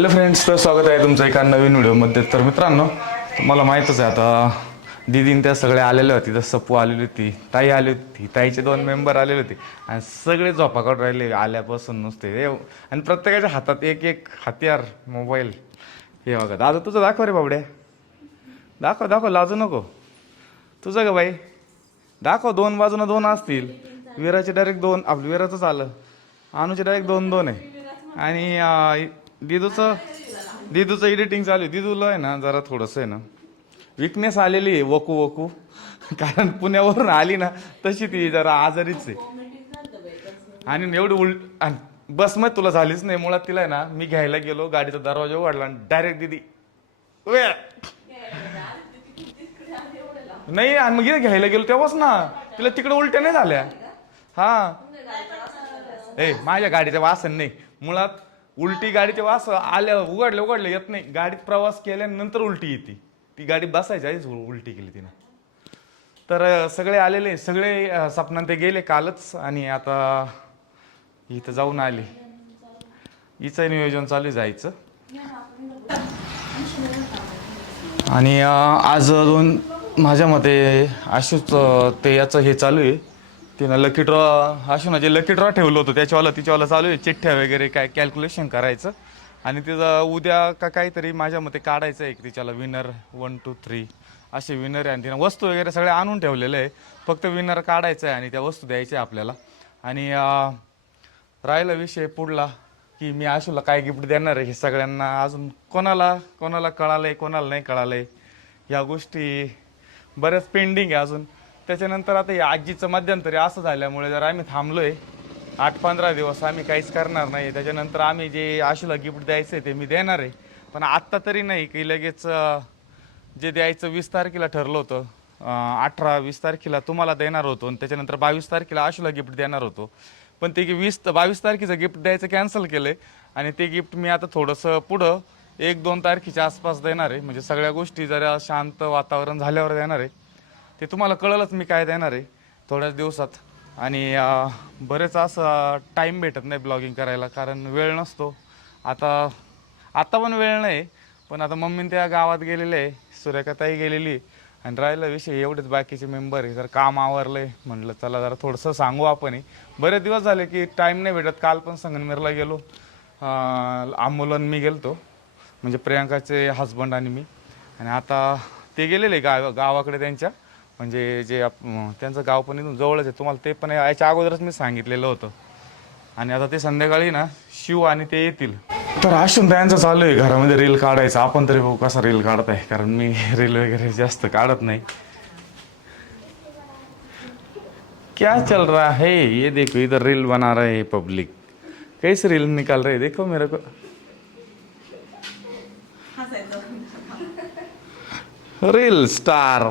Hello friends तर स्वागत आहे तुमचं एका नवीन व्हिडिओमध्ये. तर मित्रांनो तुम्हाला माहीतच आहे आता दिदीन त्या सगळ्या आलेल्या होती तर सप्पू आलेली होती ताई आली होती ताईचे दोन मेंबर आलेले होते. आणि सगळे झोपाकडे राहिले आल्यापासून नुसते. हे आणि प्रत्येकाच्या हातात एक एक हत्यार मोबाईल. हे बघा. दादा तुझं दाखव रे बाबड्या. दाखव दाखव लाजू नको. तुझं का बाई? दाखव दोन बाजूनं दोन असतील. विराचे डायरेक्ट दोन आपलं विराचंच आलं. अनुचे डायरेक्ट दोन दोन आहे. आणि दिदूचं दिदूचं एडिटिंग चालू आहे. दिदूला आहे ना जरा थोडंसं आहे ना. विकनेस आलेली आहे वकू वकू. कारण पुण्यावरून आली ना तशी ती जरा आजारीच आहे. आणि एवढी उलट आणि बस मग तुला झालीच नाही. मुळात तिला आहे ना मी घ्यायला गेलो गाडीचा दरवाजा उघडला आणि डायरेक्ट दिदी वे नाही आणि मग घ्यायला गेलो तेव्हाच ना तिला तिकडे उलट्या नाही झाल्या. हा. ए माझ्या गाडीचा वासन नाही. मुळात उलटी गाडी तेव्हा असं आल्या उघडले उघडले येत नाही. गाडीत प्रवास केल्यानंतर उलटी येते. ती गाडी बसायची आधीच उलटी केली तिनं. तर सगळे आलेले सगळे सपना ते गेले कालच आणि आता इथं जाऊन आले. हिचं नियोजन चालू आहे जायचं. आणि आज दोन माझ्या मते आशुच ते याचं हे चालू आहे. तिनं लकी ड्रॉ आशूनं जे लकी ड्रॉ ठेवलं होतं त्याच्यावाला तिच्यावाला चालू आहे. चिठ्ठ्या वगैरे काय कॅल्क्युलेशन करायचं. आणि तिचं उद्या का काहीतरी माझ्या मते काढायचं आहे तिच्याला विनर वन टू थ्री असे विनर आहे. आणि तिनं वस्तू वगैरे सगळे आणून ठेवलेले आहे. फक्त विनर काढायचं आहे आणि त्या वस्तू द्यायच्या आहे आपल्याला. आणि राहिला विषय पुढला की मी आशूला काय गिफ्ट देणार आहे हे सगळ्यांना अजून कोणाला कोणाला कळालं आहे कोणाला नाही कळालं आहे या गोष्टी बऱ्याच पेंडिंग आहे अजून. त्याच्यानंतर आता या आजीचं मध्यंतरी असं झाल्यामुळे जर आम्ही थांबलोय आठ पंधरा दिवस आम्ही काहीच करणार नाही. त्याच्यानंतर आम्ही जे आशूला गिफ्ट द्यायचं आहे ते मी देणार आहे. पण आत्ता तरी नाही की लगेच जे द्यायचं वीस तारखेला ठरलं होतं अठरा वीस तारखेला तुम्हाला देणार होतो आणि त्याच्यानंतर बावीस तारखेला आशूला गिफ्ट देणार होतो. पण ते वीस बावीस तारखेचं गिफ्ट द्यायचं कॅन्सल केलं आणि ते गिफ्ट मी आता थोडंसं पुढं एक दोन तारखेच्या आसपास देणार आहे. म्हणजे सगळ्या गोष्टी जरा शांत वातावरण झाल्यावर देणार आहे. ते तुम्हाला कळलंच मी काय देणार आहे थोड्याच दिवसात. आणि बरेच असं टाईम भेटत नाही ब्लॉगिंग करायला कारण वेळ नसतो. आता आता पण वेळ नाही पण आता मम्मी त्या गावात गेलेले आहे सुरेखाताई गेलेली आणि राहिला विषय एवढेच बाकीचे मेंबर आहे जर काम आवरलंय म्हटलं चला जरा थोडंसं सांगू आपण बरेच दिवस झाले की टाईम नाही भेटत काल पण संगनमेरला गेलो. आमोलन मी गेलतो म्हणजे प्रियांकाचे हजबंड आणि मी. आणि आता ते गेलेले गाव गावाकडे त्यांच्या. म्हणजे जे आप- त्यांचं गाव पण इथून जवळच आहे. तुम्हाला ते पण याच्या अगोदरच मी सांगितलेलं होतं. आणि आता ते संध्याकाळी ना शिव आणि ते येतील. तर अशुन त्यांचं चालू आहे घरामध्ये रील काढायचं. आपण तरी बघू कसा रील काढत आहे कारण मी रील वगैरे जास्त काढत नाही. क्या चल रहा है? ये देखो इधर रील बना रहे हैं पब्लिक कैसे रील निकाल रहे? देखो मेरे को। रील स्टार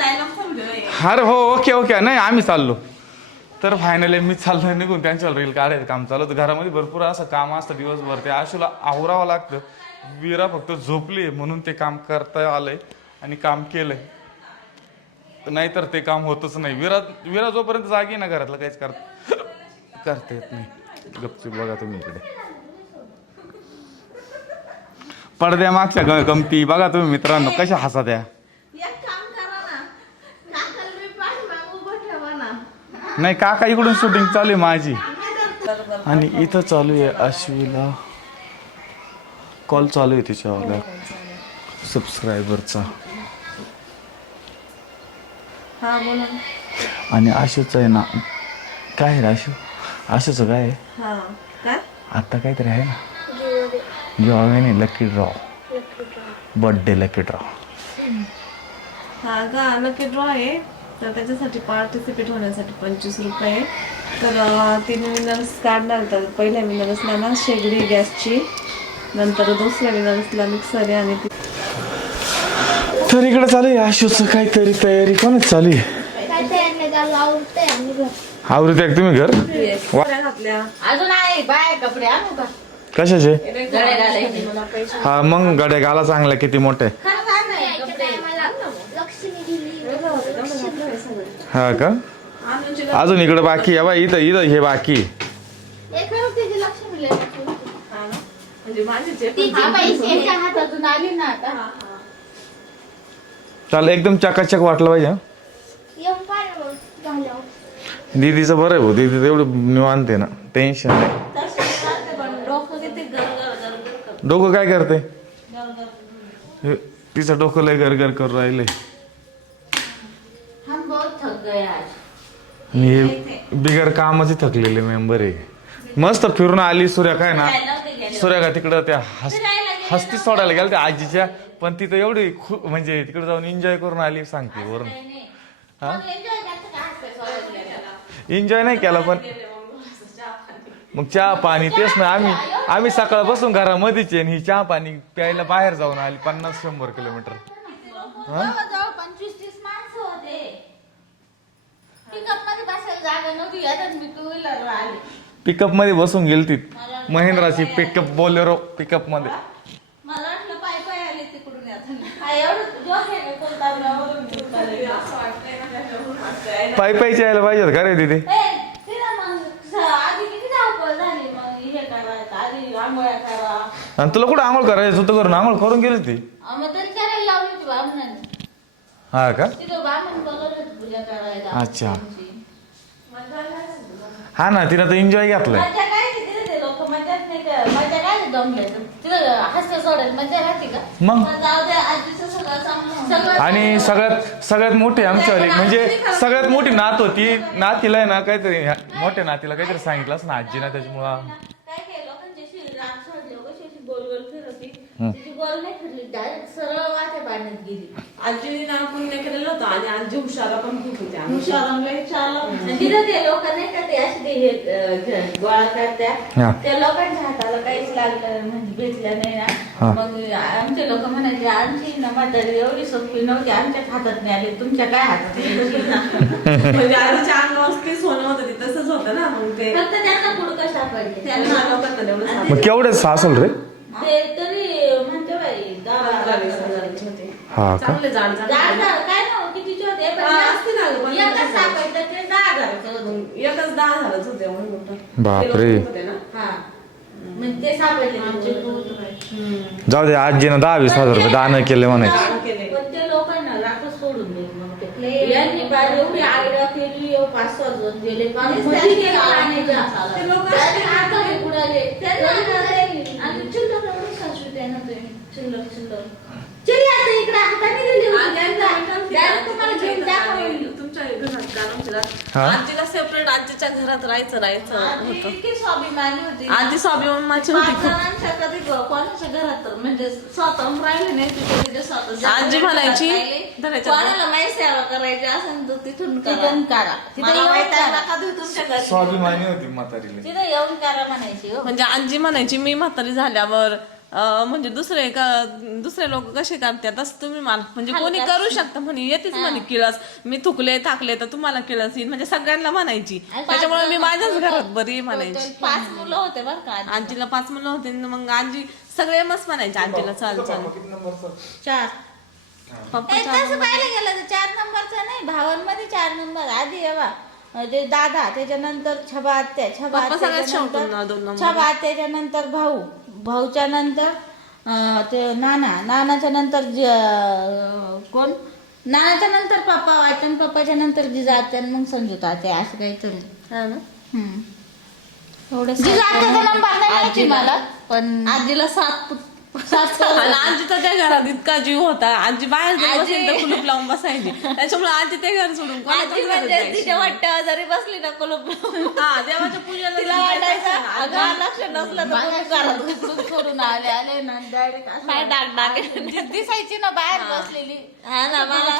अरे हो ओके ओके नाही आम्ही चाललो. तर फायनली मी चाललो निघून त्यांच्यावर रील काढायचं काम चालू होतं. घरामध्ये भरपूर असं काम असतं दिवसभर. ते आशूला आवरावं लागतं. विरा फक्त झोपली म्हणून ते काम करता आलंय आणि काम केलंय. नाहीतर ते काम होतच नाही. विरा विरा जोपर्यंत जागी ना घरातलं काहीच कर करता येत नाही. गपचूप बघा तुम्ही इकडे. पडद्या मागच्या ग- गमती. बघा तुम्ही मित्रांनो कशा हसा द्या एक काम करा ना काकाला मी पाठीमागं उभं ठेवा ना नाही काका इकडून शूटिंग चालू आहे माझी. आणि इथं चालू आहे अश्विला कॉल चालू आहे तिच्यावाला. सबस्क्रायबरचा हा आणि आशूचं आहे ना काय आहे रे आशू? आशूचं काय आहे? हा काय? आत्ता काहीतरी आहे ना? जेव्हा नाही lucky draw birthday lucky draw हा का? लकी ड्रॉ आहे. तर त्याच्यासाठी पार्टिसिपेट होण्यासाठी पंचवीस रुपये आहे. तर तीन विनर्स काढणार तर पहिल्या विनर्सला ना शेगडी गॅसची नंतर दुसऱ्या विनर्सला मिक्सर आहे आणि तर इकडे चालू आहे. आशूचं काहीतरी तयारी. कोणच चालू आहे? आवडते का तुम्ही घर? घातल्या अजून आहे. बाय कपडे आणू का? कशाचे? हा मग गड्या गाला चांगला किती मोठे खरंच आणलंय यायच्या कपडे टायमाला लक्ष्मी दिली वेगळं होतं का? मला घातलं हे सगळं. हा का? अजून इकडे बाकी आहे. बा इथं इथं हे बाकी. म्हणजे चाल एकदम चकाचक वाटलं पाहिजे हं? दीदीचं बरं आहे भाऊ. दीदी तेवढं निवांत आहे ना. टेन्शन नाही. डोकं काय करते हे, तिचं डोकं लय गरगर करून राहिले हे बिगर कामाचे थकलेले मेंबर आहे. मस्त फिरून आली सूर्या काय ना? सूर्या का तिकडं त्या हस हस्ती सोडायला गेल त्या आजीच्या पण तिथं एवढी खूप म्हणजे तिकडे जाऊन एन्जॉय करून आली सांगते वरून. हा? एन्जॉय नाही केला पण मग चहा पाणी तेच ना आम्ही आम्ही सकाळपासून घरामध्येच आहे ही चहा पाणी प्यायला बाहेर जाऊन आली पन्नास शंभर किलोमीटर. हा पंचवीस तीस माणसं होते पिकअपमध्ये बसायला जागा नव्हती यातच मी टू व्हीलर आले. पिकअपमध्ये बसून गेली ती महिंद्राची पिकअप बोलेरो पिकअपमध्ये. मला वाटलं पाय पाय आले तिकडून हा, एवढं. असं वाटतंय ना त्याच्यावरून वाटतंय. पायी पायी यायला पाहिजे का रे तिथे ए, तिला मग स- आधी किती धावपळ झाली? मग हे करायचं आधी आंघोळ्या करा. आणि तुला कुठं आंघोळ करायचं होतं? करून आंघोळ करून गेली ती अं, मग तरी करायला लावली होती बामणाने हा का? तिथं करायला. अच्छा. त्यांची. हा ना तिला तर एन्जॉय घेतलाय. मजा काय तिथे ते लोक. मजाच नाही का? मजा काय दमले तिथं हास्य सोडायला मजा राहते का? मग? पण जाऊ द्या आजीचं सगळं चांगलं सगळं आणि सगळ्यात सगळ्यात मोठी आमच्यावाली म्हणजे सगळ्यात मोठी नात होती. नातीला आहे ना काहीतरी मोठ्या नातीला काहीतरी सांगितलंच ना आजीना त्याच्यामुळं काय काय लोकांची अशी राग सोडली कशी अशी गोल गोल गोल नाही फिरली डायरेक्ट सरळ वाट्या पाण्यात गेली आजीने ना पुण्य केलेलं होतं आणि आजी हुशारा पण खूप. हुशारांना तिथं ते लोक नाही का ते असे ते हे, अं, गोळा हा. करत्या त्या लोकांच्या हाताला काहीच लागलं म्हणजे भेटलं नाही हा. ना मग आमचे लोक म्हणायचे आमची ना म्हातारी एवढी सोपी नव्हती आमच्या हातात नाही आली तुमच्या काय हातात यायची?" म्हणजे आजीच्या अंगावर ते सोनं होतं ते तसंच होतं ना मग ते फक्त त्यांना पुढं सापडले त्यांना लोकांना तेवढं सापडलं. मग केवढे सासल रे ते तरी हा का? हा, बापरे. जाऊ दे आजीनं दहा वीस हजार रुपये दान केले म्हणायचे दान चिल्लर चिल्लर चिल्ली आता इकडे हाताने दिली होती त्यांना. Direct तुम्हाला घेऊन दाखवली. तुमच्या घरात हा? आजीला सेपरेट आजीच्या घरात राहायचं राहायचं आजी होतं इतकी स्वाभिमानी होती आजी स्वाभिमानाची होती पाच जणांच्या कधी ग- कोणाच्या घरात म्हणजे स्वतः राहिले नाही तिथे तिथे स्वतः आजी म्हणायची, राहिले. धरायच्या कोणाला माहिती सेवा करायची असेल तर तिथून तिथून करा तिथे मला येऊन माहिती आहे करा. नका देऊ तुमच्या घरी स्वाभिमानी होती म्हातारीला तिथे येऊन करा म्हणायची हो. म्हणजे आजी म्हणायची मी म्हातारी झाल्यावर अं, म्हणजे दुसरे का दुसरे लोक कसे करतात? तसं तुम्ही मला म्हणजे कोणी करू शकता म्हणे येतेच म्हणे किळस. मी थुकले थाकले तर तुम्हाला किळस येईल. म्हणजे सगळ्यांना म्हणायची. त्याच्यामुळे मी माझ्याच घरात बरी आहे म्हणायची. पाच मुलं होते बरं का आजीला. पाच मुलं होते न मग आजी सगळे मस्त म्हणायचे आजीला चाल चाल. चार. पप्पा ए, तसं पाहायला गेलं तर चार नंबरचा नाही भावांमध्ये चार नंबर आधी येवा ते दादा त्याच्यानंतर छबा आत्या छबा पप्पा सगळ्यात आत्याच्यानंतर- शेवटून ना दोन नंबर. छबा आत्याच्यानंतर भाऊ. भाऊच्या नंतर ते नाना नानाच्या नंतर ज- कोण? नानाच्या नंतर पप्पा वाटण आणि पप्पाच्या नंतर जिजा आत्या आणि मग संजू तात्या असं काहीतरी. हा ना? हम्म. नंबर नाही माहिती मला पण आजीला सात पुत- सात आणि आजीचा त्या घरात इतका जीव होता. आजी बाहेर तर कुलूप लावून बसायची. त्याच्यामुळे आजी ते घर सोडून कोणाच्याच आजी घरात म्हणजे जायची. तिच्या नाही. वाट्यावर जरी बसली ना कुलूप लावून. हा देवाच्या पूजेला तिला वाटायचं जायचं ना, अगं आजी- लक्ष नसलं तर कुलूप घरात. आले आले ना डायरेक्ट बाहेर डाग डाग. दिसायची ना बाहेर बसलेली. हा ना मला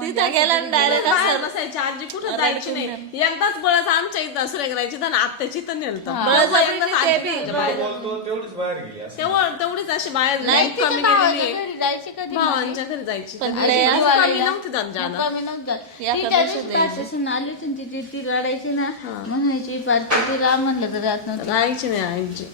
तिथं गेला डायरेक्ट बाहेर बसायची आजी कुठं जायची नाही. एकदाच बळच आमच्या इथं सुरेखरायची तर आत्याची तर नेलतं. बळच एकदाच आजी जायच्या बाहेर. तेवढीच बाहेर गेली तेवढं तेवढीच अशी बाहेर नाही खूप कमी तिच्या भावाच्या गेलेली आहे. घरी जायची कधी भावांच्या घरी जायची. पण लय नव्हती जात जादा कमी नव्हतं तिच्या दिवशी पाचशे आली होती ना ती ती रडायची ना म्हणायची पाच तिला म्हणलं तर राहत नव्हतं. राहायची नाही आईची.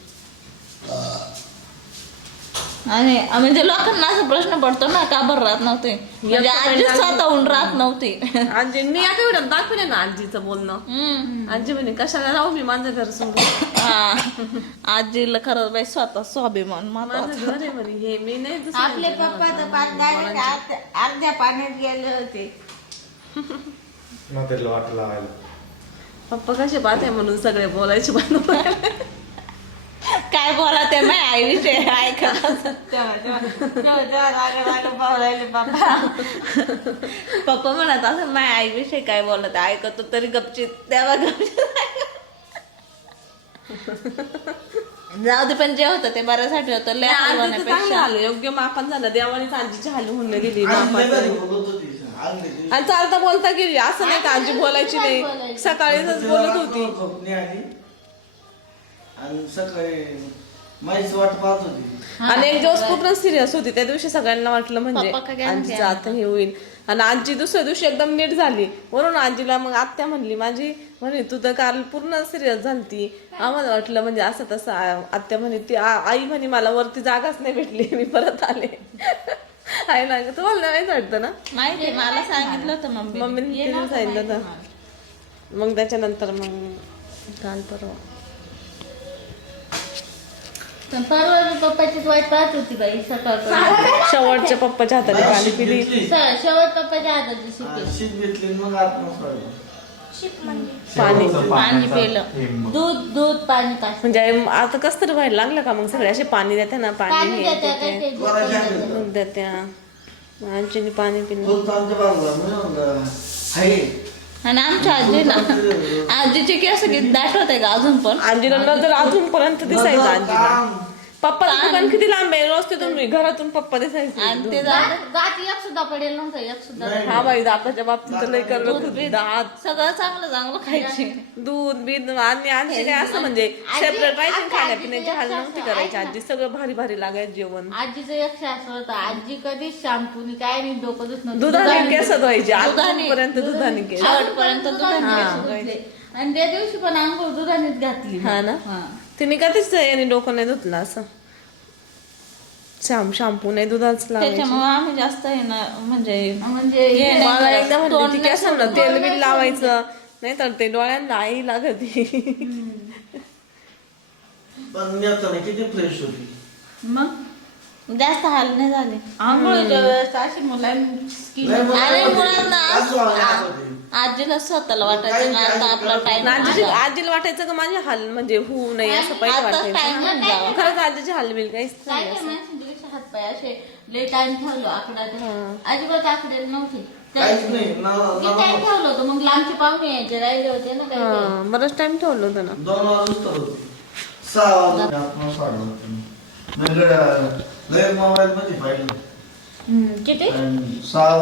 आणि म्हणजे लोकांना असा प्रश्न पडतो ना का बरं राहत नव्हते? म्हणजे आजी स्वतःहून राहत नव्हती. आजी मी आता एवढं दाखवले ना आजीचं बोलणं. आजी म्हणे कशाला राहू मी माझं घर सोडून? हा. आजीला खरंच बाई स्वतः स्वाभिमान. माझं घर आहे म्हणे हे मी नाही दुसऱ्या आपले पप्पा तर पाच direct अर्ध्या- अर्ध्या पाण्यात गेले होते. म्हातारीला वाट लावायला. पप्पा कसे पाहते म्हणून सगळे बोलायचे बंद काय बोला ते नाही आई विषय बोलायले पप्पा पप्पा म्हणत असं नाही आई विषय काय बोलत ऐकतो तरी गपचित तेव्हा गपचित जाऊ दे पण जे होतं ते बऱ्यासाठी होतं. लय हाल आजीचं चांगलं होण्यापेक्षा झालं. योग्य मापन झालं. आजीची हाल होऊन गेली आणि चालता बोलता गेली. असं नाही का आजी बोलायची नाही. सकाळीच बोलत होती. आणि सकाळी माझीच वाट पाहत होती. आणि एक दिवस पूर्ण सिरियस होती. त्या दिवशी सगळ्यांना वाटलं म्हणजे पप्पा काय आजीचं आता हे होईल. आणि आजी दुसऱ्या दिवशी एकदम नीट झाली. म्हणून आजीला मग आत्या म्हणली माझी म्हणे तू तर काल पूर्ण सिरियस झालती. आम्हाला वाटलं म्हणजे असं तसं आ- आत्या म्हणे ती आ- आई म्हणे मला वरती जागाच नाही भेटली. मी परत आले. आई ना तुम्हाला नाही वाटतं ना? माहिती आहे, मला सांगितलं होतं मम्मी मम्मीने तिने सांगितलं होतं. मग त्याच्यानंतर मग काल परवा. पण परवा मी पप्पाचीच वाईट पाहत होती बाई सकाळ शेवटच्या पप्पाच्या हाताने पाणी पिली. शेवट पप्पाच्या हाताची शिकेल शीत घेतली आणि मग आत्मस्वाद पाणी. पाणी पिलं. दूध दूध पाणी पाच म्हणजे आता कस तरी व्हायला लागलं का मग? सगळे असे पाणी देते ना पाणी पाणी हे देत्या काय देते. ते दूध पण देत्या. दूध हा. पाणी पिलं. तो आमच्या बाजूला मी म्हणलं हाय. आणि आमच्या आजीला आजीचे केस दाट होते का अजून पण. आजीला नजर अजूनपर्यंत दिसायचं आजीला. पप्पाला दुकान किती लांब आहे? रोज तिथून घरातून पप्पा दिसायचे. आणि ते दात दात एक सुद्धा पडेल नव्हतं एक सुद्धा हा बाई दाताच्या बाबतीत तर लई करत होती. दात. सगळं चांगलं चांगलं खायचे दूध बीध आणि आजी काय असं म्हणजे सेपरेट राहायचं खाण्यापिण्याची हाल नव्हती करायची. आजी सगळं भारी भारी लागायचं जेवण. आजीचं एक शास्त्र होतं आजी कधीच शॅम्पूनी काय नाही डोकं नव्हती. दुधाने केस धुवायची. दुधाने- आजपर्यंत दुधाने केस. शेवटपर्यंत दुधाने केस धुतले. आणि त्या दिवशी पण आंघोळ दुधानेच घातली हा ना? हा. तिने कधीच याने डोकं नाही धुतलं असं. शॅम शॅम्पू नाही दुधाच लावायची. त्याच्यामुळे आम्ही जास्त आहे ना म्हणजे म्हणजे हे नाही मला करत. एकदा म्हणली तोंड ती नाही तेल बिल लावायचं. नाही तर ते डोळ्यांना आई लागती. पण मी आता नाही किती फ्रेश होती. मग? जास्त हाल नाही झाले. आंघोळीच्या वेळेस अशी मुलांना लय अरे होते. होते. आजीला स्वतःला वाटायचं ना आता आपला टाइम आजीची आजीला वाटायचं का माझे हाल म्हणजे होऊ नये असं आता वाटायचं. खरंच आजीचे हाल बिल काहीच काय नाही काय माणसांचे हात पाय असे लय टाइम ठेवलो आकडा अजिबात आकडेल नव्हते. टाइम ठेवलं होतं. मग लांबचे पाहुणे यायचे राहिले होते ना काही काही. हा, बरंच टाइम ठेवलं होतं ना. दोन सहा मोबाईल मध्ये पाहिलं. किती? सहा